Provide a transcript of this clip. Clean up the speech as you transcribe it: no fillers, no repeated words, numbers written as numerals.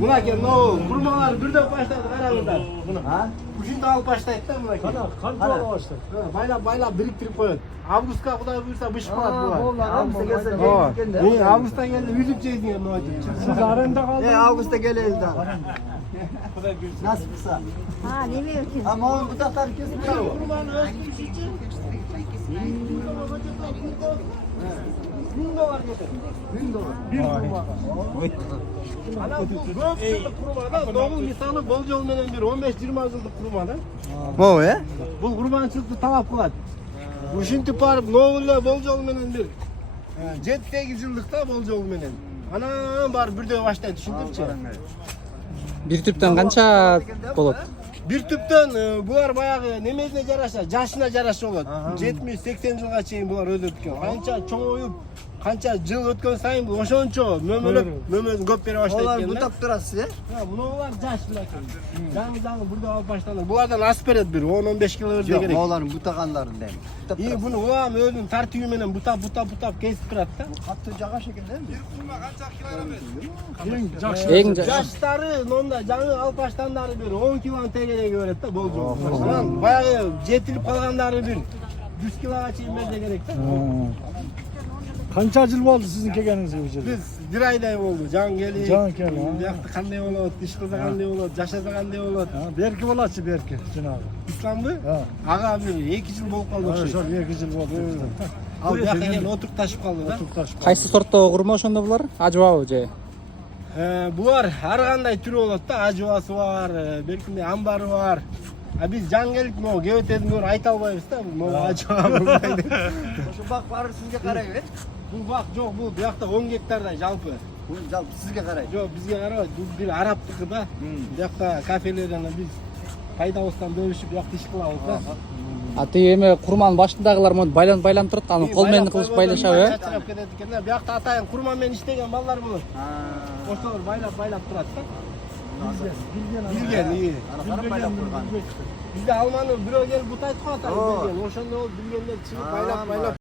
Buna gel, no, kurmalar birden başladı aramızda. Ha? Kuşun da alıp başlaydı da buna gel. Kanka başladı. Bayla biriktirip koyun. Avgust'a kadar buyursa bış kılar bu var. Ağustos'ta gelse Aa, geldi. iyi, Avgust'a geldi, yüzüp çeydin ya ne oldu? Siz arenda kaldınız. Ağustos'ta gelelim daha. Nasıl kısa? Ha ne veriyorsun? Ama oğlum bu taklar kesin bravo. Kurban özgürlüğü için. $1000 getir. Bir kurban. Ana bu göz yıllık kurbandan doğum misalı bolca olmayan bir 15-20 yıllık kurbandan. Bu ya? Bu kurbançılıkta talap kılat. Bu şimdi parıp noğulla bolca olmayan bir. 7-8 yıllıkta bolca olmayan. Ana var bir de başta düşündükçe. Bir tüpten kança bolot? Bir tüpten bular bayağı nemezine jaraşa, yaşına jaraşa olot. 70-80 yılga çeyin bular öldürtken. Kança çoğuyup, kança yıl ötken sayın bu oşonço mömözün köp bere başlayıp Oğlan bu geldiler. takturası ya. Ha, bular yaş bile kendi. Canı burada alıp başlanır. Bulardan asperet bir 10-15 kilo verse Yok gerek. oğlanın bu takanların değil mi? İyi bunu ulan öldüm tartıyımenen butap kesip kırattı. Hattı caga şekilde değil mi? Yaşları nonda canı alıp başlanları bir 10 kilo TL'ye göre de bolca. Lan bayağı jetilip kalganları bir 100 kiloga çeyin verse gerek de. Kança yıl oldu sizin kelgenizge bu жерге? Biz bir ayday oldu. Can geli. Can geli, ha. Yakты qanday bo'ladi, ish qilsa qanday bo'ladi, yashasa qanday bo'ladi. Ha, berki bo'lachi berki janobi. İslam'da Ha. ağa bir 2 yıl bo'lib qoldi Ana o'xshaydi. şol 2 yil bo'ldi. Al bu yoqqa kelib o'tirib tashib qoldi da. Qaysi sortda kurma ошондо булар? Ажыбабы же? Bular har qanday turi bo'ladi-da, ajvasi var, berkinde ambari var. Biz can gelip mo gevetedin gör ayta albayбыз da, mo ajva bo'lmaydi. Şu bak var sizge qarayver. Bu bak yo'q, bu yoqda 10 gektarda jalpı. Bu jalp sizge qaray. Yo'q, bizga qarabay, bu bir arabniki da. Bu yoqda kafelerdan biz пайда болсам бөлүшүп yoqda ish qilamiz da. А ты эме курманын башындагылар монтип байланып турат, аны кол менен кылып байлашабы, э? Чачырап кетет экен да. Bu yoqda атайын курма менен иштеген балдар болот. Ошолор байлап турат да. Билген, iyi. Ana qarab baylap qo'ygan. Bizde Almanı bürö gelip but aytып калат, bilген. Ошондо билгендер чыгып байлап